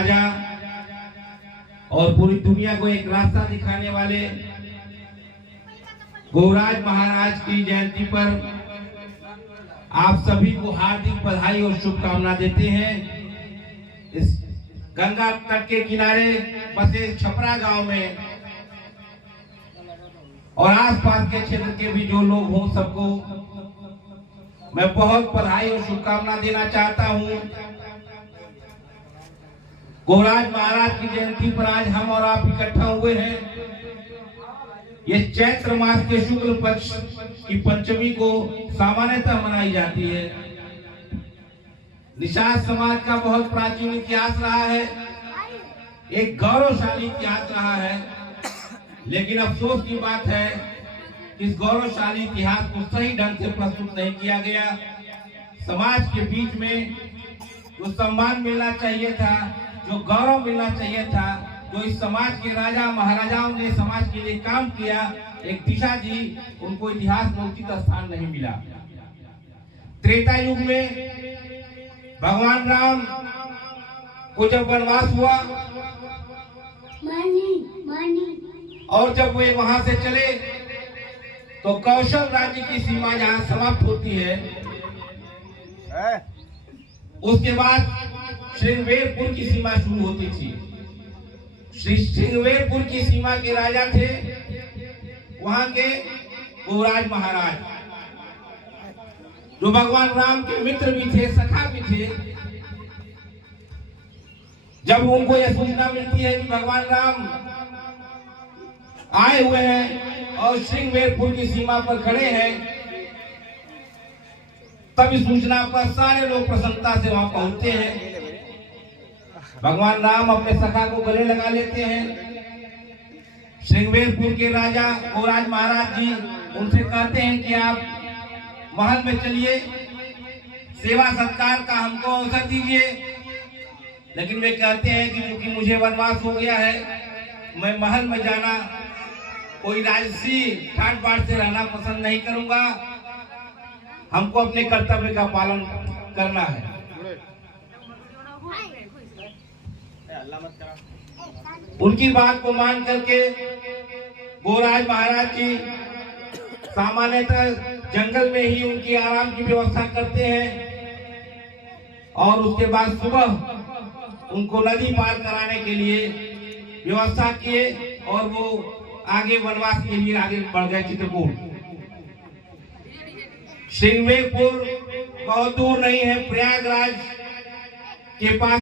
राजा और पूरी दुनिया को एक रास्ता दिखाने वाले गौराज महाराज की जयंती पर आप सभी को हार्दिक बधाई और शुभकामना देते हैं। इस गंगा तट के किनारे बसे छपरा गांव में और आसपास के क्षेत्र के भी जो लोग हों, सबको मैं बहुत बधाई और शुभकामना देना चाहता हूं। गौराज महाराज की जयंती पर आज हम और आप इकट्ठा हुए हैं। ये चैत्र मास के शुक्ल पक्ष की पंचमी को सामान्यतः मनाई जाती है। निषाद समाज का बहुत प्राचीन इतिहास रहा है, एक गौरवशाली इतिहास रहा है, लेकिन अफसोस की बात है कि इस गौरवशाली इतिहास को सही ढंग से प्रस्तुत नहीं किया गया। समाज के बीच में जो सम्मान मिलना चाहिए था, जो गौरव मिलना चाहिए था, जो इस समाज के राजा महाराजाओं ने समाज के लिए काम किया, एक दिशा दी, उनको इतिहास में उचित स्थान नहीं मिला। त्रेता युग में भगवान राम को जब वनवास हुआ और जब वे वहां से चले तो कौशल राज्य की सीमा जहां समाप्त होती है, उसके बाद श्रृंगवेरपुर की सीमा शुरू होती थी। श्रृंगवेरपुर की सीमा के राजा थे वहां के गौराज महाराज, जो भगवान राम के मित्र भी थे, सखा भी थे। जब उनको यह सूचना मिलती है कि भगवान राम आए हुए हैं और श्रृंगवेरपुर की सीमा पर खड़े हैं, तब इस सूचना पर सारे लोग प्रसन्नता से वहां पहुंचते हैं। भगवान राम अपने सखा को गले लगा लेते हैं। श्रृंगवेरपुर के राजा गौराज महाराज जी उनसे कहते हैं कि आप महल में चलिए, सेवा सत्कार का हमको अवसर दीजिए। लेकिन वे कहते हैं कि क्योंकि मुझे वनवास हो गया है, मैं महल में जाना, कोई राजसी ठाट बाट से रहना पसंद नहीं करूंगा। हमको अपने कर्तव्य का पालन करना है। उनकी बात को मान करके गौराज महाराज जी सामान्यतः जंगल में ही उनकी आराम की व्यवस्था करते हैं और उसके बाद सुबह उनको नदी पार कराने के लिए व्यवस्था किए और वो आगे वनवास के लिए आगे बढ़ गए चित्रकूट। श्रृंगवेरपुर बहुत दूर नहीं है, प्रयागराज के पास